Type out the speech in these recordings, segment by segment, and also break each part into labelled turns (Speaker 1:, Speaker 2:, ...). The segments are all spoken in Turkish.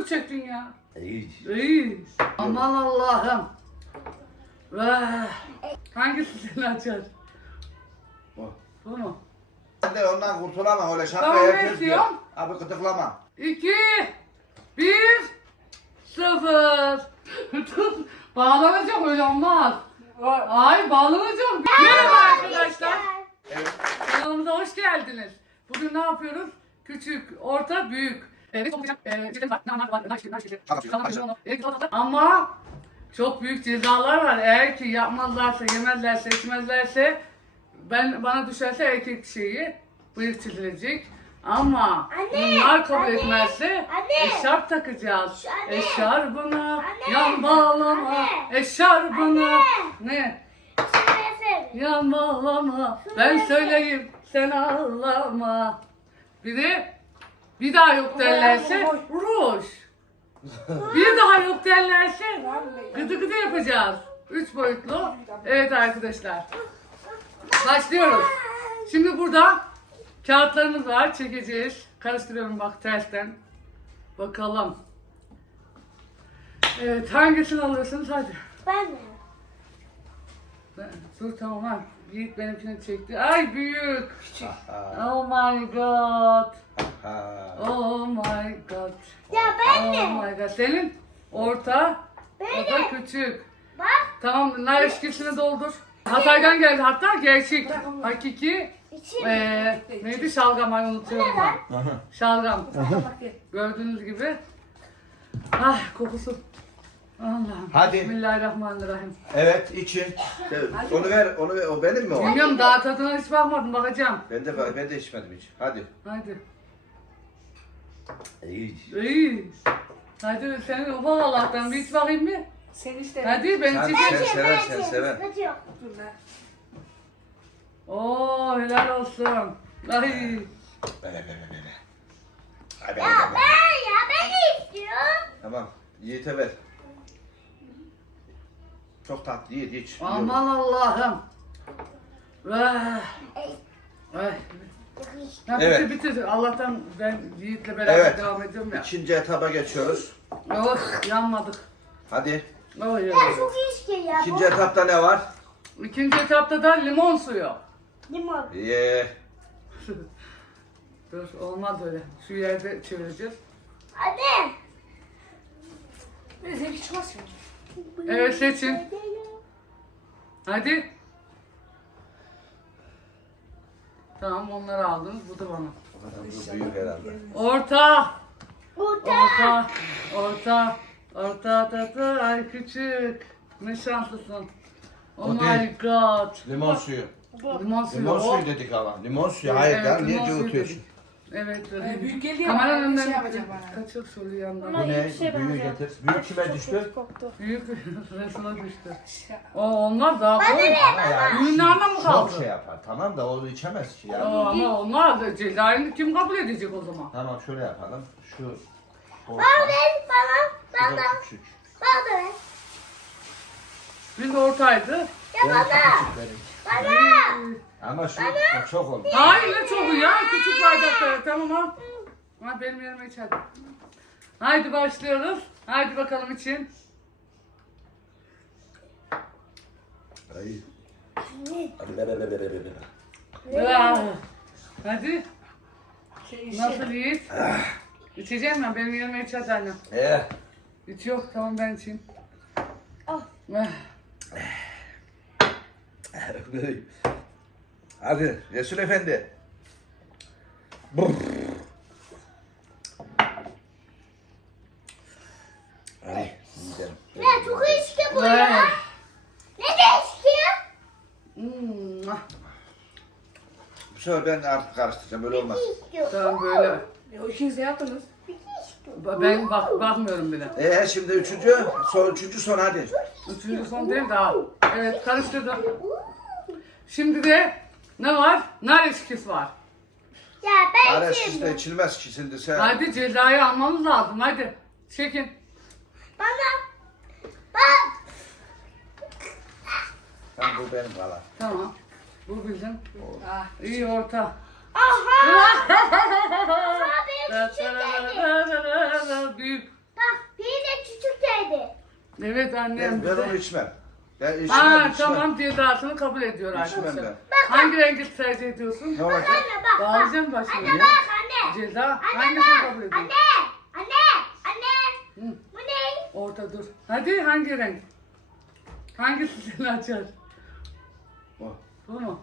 Speaker 1: mı çektin ya?
Speaker 2: İyi.
Speaker 1: İyi. Aman Allah'ım. Hangisi seni açar?
Speaker 2: Bu.
Speaker 1: Bu mu?
Speaker 2: Ben de ondan kurtulamam öyle
Speaker 1: Tamam,
Speaker 2: şapka
Speaker 1: ne
Speaker 2: yapıyoruz
Speaker 1: diyorum?
Speaker 2: ya. Abi gıdıklama.
Speaker 1: 2 1 0 Bağlanacak öyle olmaz. Ay bağlanacak. Merhaba arkadaşlar.
Speaker 2: Evet.
Speaker 1: Kanalımıza hoş geldiniz. Bugün ne yapıyoruz? Küçük, orta, büyük. Evet, toplayacak. Cildimiz var. Ama çok büyük cezalar var. Eğer ki yapmazlarsa, yemezlerse, içmezlerse bana düşerse erkek şeyi bıyık çizilecek. Ama bunlar kabul etmezse eşarp takacağız. Eşarbına yan bağlama. Eşarbına ne? Yan bağlama. Ben söyleyeyim sen ağlama. Bir daha yok derlerse ruj. Bir daha yok derlerse gıdı gıdı yapacağız. 3 boyutlu. Evet arkadaşlar. Başlıyoruz. Şimdi burada kağıtlarımız var. Çekeceğiz. Karıştırıyorum bak tersten. Bakalım. Evet hangisini alıyorsunuz hadi.
Speaker 3: Ben mi?
Speaker 1: Dur tamam ha. Yiğit benimkini çekti. Ay büyük. Oh my god. Oh my god.
Speaker 3: Ya ben
Speaker 1: Oh
Speaker 3: de.
Speaker 1: my god. Senin orta,
Speaker 3: Ben
Speaker 1: o da
Speaker 3: de.
Speaker 1: küçük.
Speaker 3: Bak.
Speaker 1: Tamam nar eşkisini doldur. Hatay'dan geldi hatta gerçek. Hakiki.
Speaker 3: İçim.
Speaker 1: Neydi şalgam ay unutuyorum ben. Şalgam. Gördüğünüz gibi. Ah kokusu. Allah'ım.
Speaker 2: Hadi.
Speaker 1: Bismillahirrahmanirrahim.
Speaker 2: Evet için. Onu ver, o benim mi o?
Speaker 1: Bilmiyorum daha tadına hiç bakmadım bakacağım.
Speaker 2: Ben de içmedim hiç. Hadi.
Speaker 1: Hadi.
Speaker 2: İyi.
Speaker 1: İyi. Hadi senin ufak Allah'tan bir iç bakayım bir.
Speaker 4: Sen işte.
Speaker 1: Hadi ben
Speaker 2: Sen-
Speaker 1: içeceğim.
Speaker 2: sen sever.
Speaker 3: Sıkıntı yok.
Speaker 4: Dur lan.
Speaker 1: Oo helal olsun. Ay.
Speaker 3: Ben istiyorum.
Speaker 2: Tamam. Yiğit'e ver. Çok tatlı Yiğit iç.
Speaker 1: Aman Allah'ım. Vah. Ay. Ya
Speaker 2: Evet.
Speaker 1: bitir. Allah'tan ben Yiğit'le beraber
Speaker 2: Evet.
Speaker 1: devam ediyorum ya.
Speaker 2: İkinci etaba geçiyoruz.
Speaker 1: Oh yanmadık.
Speaker 2: Hadi.
Speaker 1: Oh, ya.
Speaker 3: Ya çok iyi istiyor ya.
Speaker 2: İkinci etapta ne var?
Speaker 1: İkinci etapta da limon suyu.
Speaker 3: Limon.
Speaker 1: Dur olmaz öyle. Şu yerde çevireceğiz.
Speaker 3: Hadi.
Speaker 4: Böyle zevki çıkarsın.
Speaker 1: Evet seçin. Hadi. Tamam onları aldınız. Bu da bana.
Speaker 2: Bu büyük herhalde.
Speaker 1: Orta.
Speaker 3: Burada.
Speaker 1: Orta. Ay küçük. Ne şanslısın. Oh
Speaker 2: O
Speaker 1: my
Speaker 2: değil.
Speaker 1: god.
Speaker 2: Limon suyu.
Speaker 1: Limon suyu.
Speaker 2: Limon
Speaker 1: o.
Speaker 2: suyu dedik ama. Limon suyu. Hayır
Speaker 1: Evet,
Speaker 2: lan niye
Speaker 1: limon suyu
Speaker 2: cıvıtıyorsun?
Speaker 1: dedik. Evet.
Speaker 4: Büyük geldi ya.
Speaker 1: Kameranın
Speaker 4: Kameranın
Speaker 1: önünden
Speaker 4: yapacak bana.
Speaker 1: kaçak şöyle yandan.
Speaker 2: Bu ne? Büyüğü getir. Büyük kime düştü?
Speaker 1: Büyük resme düştü. O onlar daha koy.
Speaker 2: Ama yani
Speaker 1: Büyüğün nereden mi
Speaker 2: çok
Speaker 1: kaldı?
Speaker 2: şey yapar. Tamam da o içemez ki ya.
Speaker 1: Ama onlar da cezayirini kim kabul edecek o zaman?
Speaker 2: Tamam şöyle yapalım. Şu orta.
Speaker 3: Bana.
Speaker 2: Şu da küçük.
Speaker 3: Bana.
Speaker 1: Biz ortaydı.
Speaker 3: Ya
Speaker 2: Ben
Speaker 3: bana.
Speaker 2: küçük vereyim.
Speaker 3: Bana.
Speaker 2: Ama şu çok oldu.
Speaker 1: Hayır ne çok ya küçük bardakları tamam ha. Ha benim yerime iç hadi. Haydi başlıyoruz. Haydi bakalım için.
Speaker 2: Ay.
Speaker 1: Hadi. Nasıl Yiğit? İçeceğim ben benim yerime iç hadi annem. İç yok tamam ben içeyim.
Speaker 3: Al.
Speaker 2: Hadi Resul Efendi. Ay, gidelim.
Speaker 3: Ya çok iyi istiyor bu ya. Ne de istiyor?
Speaker 2: Bu sefer ben artık karıştıracağım. Böyle olmaz.
Speaker 3: İki istiyor.
Speaker 1: Tamam böyle.
Speaker 4: O ikiniz de yaptınız.
Speaker 3: İki istiyor.
Speaker 1: Ben bakmıyorum bile.
Speaker 2: Şimdi üçüncü son hadi.
Speaker 1: Üçüncü son değil daha. Evet karıştırdım. Şimdi de ne var? Nar eşkisi var.
Speaker 3: Ya ben
Speaker 2: Ares
Speaker 3: şimdi.
Speaker 2: işte içilmez ki şimdi sen.
Speaker 1: Hadi cezayı almamız lazım hadi. Çekin.
Speaker 3: Bana. Bak.
Speaker 2: Tamam bu benim kalan.
Speaker 1: Tamam. Bu bizim.
Speaker 4: Ah.
Speaker 1: İyi orta.
Speaker 3: Aha. Aha benim küçük geldi.
Speaker 1: Büyük. Evet annem
Speaker 2: Ben onu
Speaker 1: bize.
Speaker 2: içmem. Ben içmem.
Speaker 1: Aa
Speaker 2: içmem.
Speaker 1: tamam cezasını kabul ediyor
Speaker 2: İçmem
Speaker 1: arkadaşlar.
Speaker 2: ben.
Speaker 1: Hangi rengi tercih ediyorsun?
Speaker 2: Ne olacak?
Speaker 3: Anne bak.
Speaker 1: Bağlayacağım başını.
Speaker 3: Anne bak anne.
Speaker 1: Ceza
Speaker 3: Anne
Speaker 1: hangisini kabul
Speaker 3: bak.
Speaker 1: ediyorsun?
Speaker 3: Anne. Anne. Anne.
Speaker 1: Hı.
Speaker 3: Bu ne?
Speaker 1: Orta dur. Hadi hangi renk? Hangisi seni açar?
Speaker 2: O.
Speaker 1: Bu mu?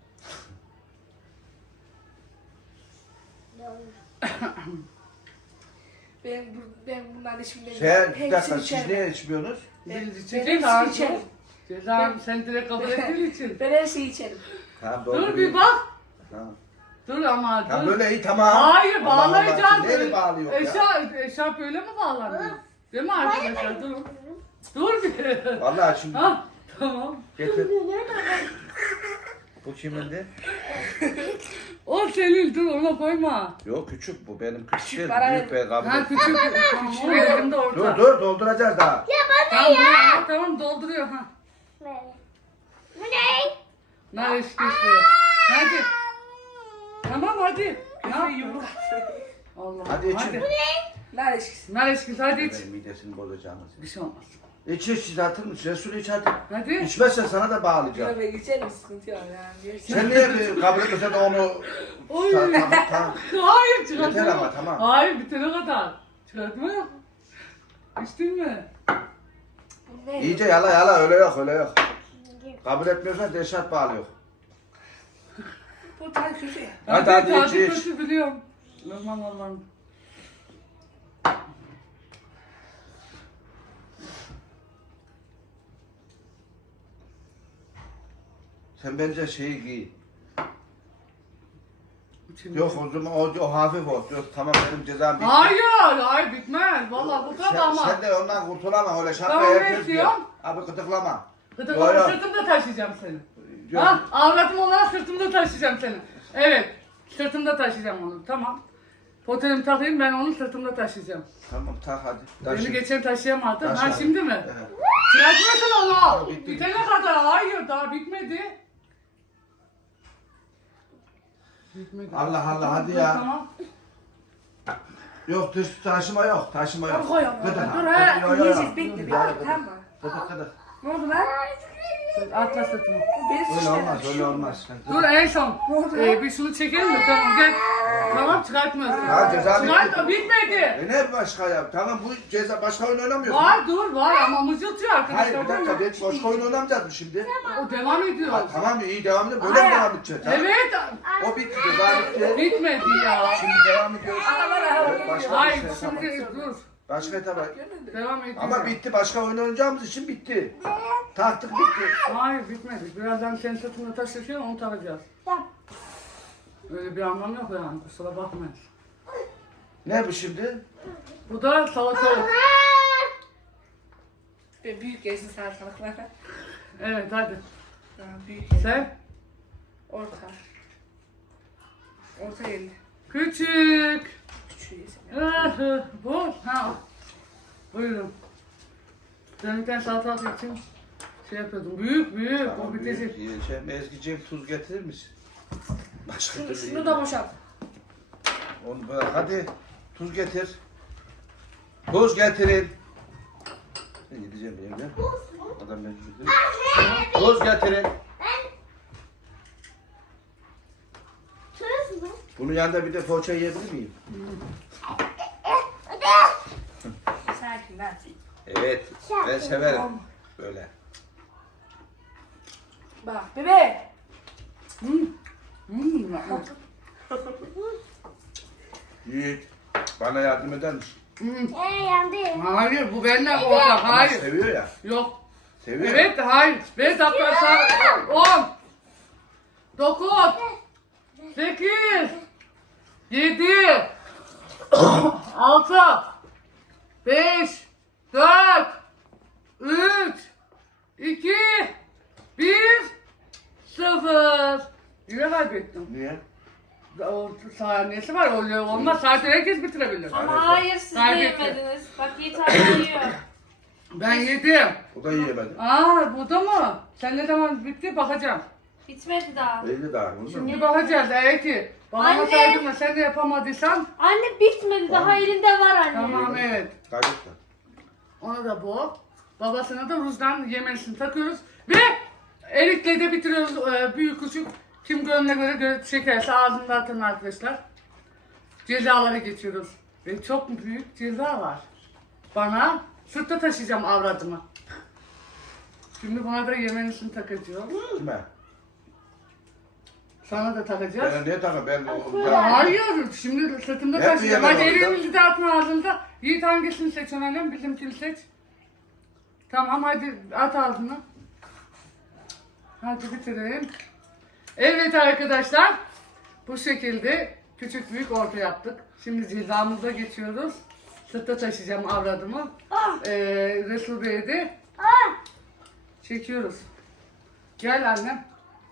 Speaker 4: Ben bundan içimde
Speaker 2: Sen bir dakika
Speaker 4: hepsini
Speaker 2: siz
Speaker 4: içerim.
Speaker 2: niye içmiyorsunuz?
Speaker 1: Biz
Speaker 4: Ben
Speaker 1: içeceğiz
Speaker 4: hepsini
Speaker 1: artık.
Speaker 4: içerim.
Speaker 1: Ceza sen direkt kabul ettiğin için.
Speaker 4: Ben her şeyi içerim.
Speaker 2: Tamam
Speaker 1: Dur bir bak.
Speaker 2: Tamam.
Speaker 1: Dur ama
Speaker 2: Tamam
Speaker 1: dur.
Speaker 2: böyle iyi tamam.
Speaker 1: Hayır
Speaker 2: Allah Allah,
Speaker 1: bağlayacağız.
Speaker 2: Neyle bağlıyor ya?
Speaker 1: Eşya böyle mi bağlanıyor? Değil mi arkadaşlar? Durun. Dur bir.
Speaker 2: Vallahi şimdi
Speaker 1: Ha tamam.
Speaker 2: getir. Bu kimindi?
Speaker 1: O senin dur ona koyma.
Speaker 2: Yok küçük bu benim küçük değil.
Speaker 4: bana
Speaker 2: Büyük be kabul
Speaker 1: Ha
Speaker 2: et.
Speaker 1: küçük. Tamam o elimde orta.
Speaker 2: Dur dolduracağız daha.
Speaker 1: Tamam, tamam dolduruyor ha.
Speaker 3: Bu ne?
Speaker 1: Nar eşkisi. Hadi. Tamam hadi. Ne
Speaker 4: Köfeyi
Speaker 1: yapıyorsun?
Speaker 4: yumruk at.
Speaker 1: Allah.
Speaker 2: Hadi için.
Speaker 1: Hadi.
Speaker 4: Nar eşkisi.
Speaker 1: Nar eşkisi hadi iç.
Speaker 2: Benim midesini bozacağınız.
Speaker 1: Bir şey olmaz.
Speaker 2: İç zaten Resul iç hadi.
Speaker 1: Hadi.
Speaker 2: İçmezsen sana da bağlayacağım.
Speaker 4: Köfeyi içerim sıkıntı yok yani.
Speaker 2: Sen niye bir kabul etmesen de onu...
Speaker 1: Oy.
Speaker 2: Tamam.
Speaker 1: Hayır çıkartma.
Speaker 2: Yeter ama, tamam.
Speaker 1: Hayır bitene kadar. Çıkartma yok. İçtin mi?
Speaker 4: Bu ne?
Speaker 2: İyice yala öyle yok öyle yok. Kabul etmiyorsan deşat bağlıyor.
Speaker 4: Bu tadı kötü ya.
Speaker 2: Hadi, hadi,
Speaker 1: tadı
Speaker 2: iç,
Speaker 1: kötü biliyorum. Aman Allah'ım.
Speaker 2: Sen bence şeyi giy.
Speaker 1: İçinde-
Speaker 2: Yok o zaman o hafif o. Yok tamam benim cezam bitti.
Speaker 1: Hayır bitmez. Vallahi bu kadar ama.
Speaker 2: Sen de ondan kurtulamam öyle şapka
Speaker 1: Tamam,
Speaker 2: herkes diyor.
Speaker 1: bekliyorum.
Speaker 2: Abi gıdıklama.
Speaker 1: Gıdıkları
Speaker 2: Yok, yok.
Speaker 1: sırtımda taşıyacağım seni.
Speaker 2: Yok.
Speaker 1: Ha, avratım olarak sırtımda taşıyacağım seni. Evet, sırtımda taşıyacağım onu. Tamam. Poterimi takayım ben onu sırtımda taşıyacağım.
Speaker 2: Tamam tak hadi.
Speaker 1: Beni
Speaker 2: Taşı.
Speaker 1: geçen taşıyamadın. Ha
Speaker 2: Taşı.
Speaker 1: şimdi mi?
Speaker 2: Evet.
Speaker 1: Çıkartmasın onu.
Speaker 2: Bitti,
Speaker 1: Bitene kadar. Hayır daha bitmedi. Bitmedi.
Speaker 2: Allah Allah,
Speaker 1: Tamam,
Speaker 2: hadi
Speaker 1: dur,
Speaker 2: ya.
Speaker 1: Tamam.
Speaker 2: Yok taşıma yok. Taşıma yok.
Speaker 4: Koy ama.
Speaker 2: Gıdık
Speaker 4: Dur
Speaker 2: ha.
Speaker 4: ha.
Speaker 2: Yok, yok,
Speaker 4: Yiyeceğiz
Speaker 2: yok.
Speaker 4: bekle.
Speaker 2: Gıdık,
Speaker 4: Bekle
Speaker 2: gıdık.
Speaker 4: tamam mı?
Speaker 2: Gıdık gıdık.
Speaker 4: Ne oldu lan?
Speaker 1: Atla sırtımı.
Speaker 4: Beni
Speaker 2: Öyle
Speaker 4: sıçradı.
Speaker 2: olmaz öyle olmaz.
Speaker 1: Dur en son.
Speaker 4: Ne oldu lan?
Speaker 1: Bir şunu çekelim mi? Tamam gel. Tamam çıkartmıyorsun.
Speaker 2: Ya ceza
Speaker 1: Çıkartma
Speaker 2: bitti.
Speaker 1: bitmedi.
Speaker 2: Ne başka ya? Tamam bu ceza başka oyun oynamıyor.
Speaker 1: Var dur var ama mızıltıyor
Speaker 2: Hayır
Speaker 1: arkadaşlar.
Speaker 2: bir dakika ben başka oyun oynamayacağız mı şimdi?
Speaker 1: O devam ediyor.
Speaker 2: Ha, tamam iyi devam edelim. Böyle mi
Speaker 4: Hayır.
Speaker 2: devam edeceğiz? ha?
Speaker 1: Evet.
Speaker 2: O bitti ceza bitti.
Speaker 1: Bitmedi ya.
Speaker 2: Şimdi devam ediyoruz. Evet, başka bir
Speaker 1: Hayır
Speaker 2: şey tamam.
Speaker 1: şimdi dur.
Speaker 2: Başka etaba.
Speaker 1: Devam ediyor.
Speaker 2: Ama bitti başka oyun oynayacağımız için bitti. Taktık bitti.
Speaker 1: Hayır bitmedi. Birazdan senin sırtında taşırken onu takacağız. Öyle bir anlam yok yani kusura bakmayın.
Speaker 2: Ne bu şimdi?
Speaker 1: Bu da salatalık.
Speaker 4: Ben büyük yesin salatalıklara.
Speaker 1: Evet hadi.
Speaker 4: Daha büyük.
Speaker 1: Sen
Speaker 4: Orta. Orta yerli.
Speaker 1: küçük.
Speaker 4: Küçüğü yesin.
Speaker 1: Bu ha. Buyurun. Dönükten salatalık için şey yapıyordum. Büyük büyük. O bitecek.
Speaker 2: Yiyeceğim. Ezgi'ciğim tuz getirir misin? Başka
Speaker 4: Şunu,
Speaker 2: türlü
Speaker 4: şunu
Speaker 2: yiyeceğim.
Speaker 4: da boşalt.
Speaker 2: Onu bırak hadi. Tuz getir. Tuz getirin. Ben gideceğim bir yerden. Adam beni tutuyor. Tuz getirin.
Speaker 3: Söz mü?
Speaker 2: Bunun yanında bir de poğaça yiyebilir miyim?
Speaker 4: Sakin lan.
Speaker 2: Evet. Ben severim. Böyle.
Speaker 4: Bak bebe.
Speaker 2: Yiğit. Bana yardım eder misin?
Speaker 3: Yandı.
Speaker 1: Hayır bu benden ortak.
Speaker 2: Ama
Speaker 1: Hayır.
Speaker 2: seviyor ya.
Speaker 1: Yok.
Speaker 2: Seviyor
Speaker 1: Evet hayır. 5 dakika sağ. 10. 9. 8. 7. 6. 5. 4. 3. 2. 1. 0. Yine kaybettim.
Speaker 2: Niye?
Speaker 1: O saniyesi var. Öyle olmaz. Zaten herkes bitirebilir.
Speaker 5: Ama hayır siz de
Speaker 1: Kaybetti.
Speaker 5: yemediniz. Bak Yiğit hala yiyor.
Speaker 1: Ben yedim.
Speaker 2: O da yiyemedi.
Speaker 1: Aa bu da mı? Sen ne zaman bitti bakacağım.
Speaker 5: Bitmedi daha.
Speaker 2: Belli daha. Onu da.
Speaker 1: Şimdi bakacağız eğer ki bana
Speaker 5: Anne.
Speaker 1: masaydın da sen de yapamadıysan
Speaker 5: Anne bitmedi. Daha elinde var anne.
Speaker 1: tamam evet.
Speaker 2: Kaybetti.
Speaker 1: Onu da bu. Babasına da rujdan yemesini takıyoruz. Ve elikle de bitiriyoruz. Büyük küçük. Kim gönlüne göre çekerse ağzında atın arkadaşlar. Cezalara geçiyoruz. Ve çok büyük ceza var. Bana sırtta taşıyacağım avradımı. Şimdi buna da yemenisini takacağım.
Speaker 2: Kime?
Speaker 1: Sana da takacağız.
Speaker 2: Ben ne takım? Ben
Speaker 1: Hayır, şimdi sırtımda
Speaker 2: Hep
Speaker 1: taşıyacağım. Hadi
Speaker 2: yiyemem
Speaker 1: elimizi de atın ağzınıza. Yiğit hangisini seç önelim? Bizimkini seç. Tamam hadi at ağzına. Hadi bitirelim. Evet arkadaşlar. Bu şekilde küçük büyük orta yaptık. Şimdi cezamıza geçiyoruz. Sırtta taşıyacağım avradımı. Resul Bey'i de çekiyoruz. Gel annem.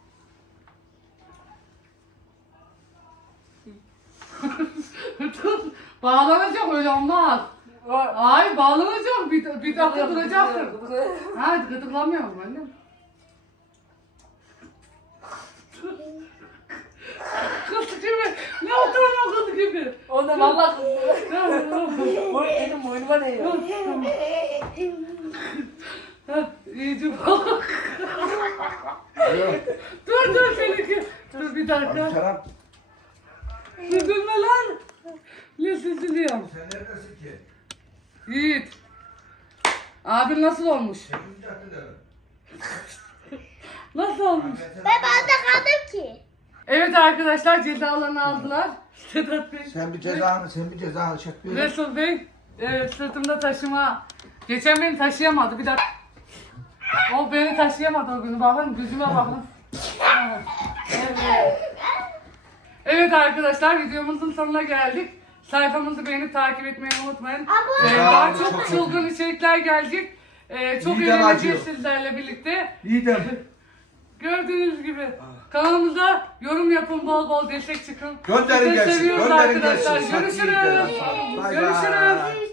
Speaker 1: Dur, bağlanacak öyle olmaz. Ay bağlanacak bir dakika duracaksın. Hadi gıdıklamıyorum annem. Kız gibi. Ne oturuyorsun kız gibi?
Speaker 4: Onda valla benim boynuma değiyor.
Speaker 1: İyice bak. Dur seninki. Dur bir dakika.
Speaker 2: Serap.
Speaker 1: Süzülme lan. Ne süzülüyorum?
Speaker 2: Sen neredesin ki?
Speaker 1: Yiğit. Abin nasıl olmuş? Nasıl olmuş?
Speaker 3: Ben barda kaldım ki.
Speaker 1: Evet arkadaşlar cezalarını aldılar. Sedat Bey.
Speaker 2: Sen bir cezanı çek bir.
Speaker 1: Resul Bey. Sırtımda taşıma. Geçen beni taşıyamadı. Bir dakika. O beni taşıyamadı o günü. Bakın gözüme bakın. Evet. Evet arkadaşlar videomuzun sonuna geldik. Sayfamızı beğenip takip etmeyi unutmayın. Daha çok çılgın içerikler gelecek. Çok
Speaker 2: Midem
Speaker 1: eğleneceğiz
Speaker 2: acıyor.
Speaker 1: sizlerle birlikte.
Speaker 2: Yiğitem.
Speaker 1: Gördüğünüz gibi kanalımıza yorum yapın, bol bol destek çıkın.
Speaker 2: Gönderin
Speaker 1: Sizi
Speaker 2: gelsin.
Speaker 1: seviyoruz
Speaker 2: Gönderin
Speaker 1: arkadaşlar.
Speaker 2: gelsin.
Speaker 1: Görüşürüz.
Speaker 2: Bay bay.
Speaker 1: Görüşürüz.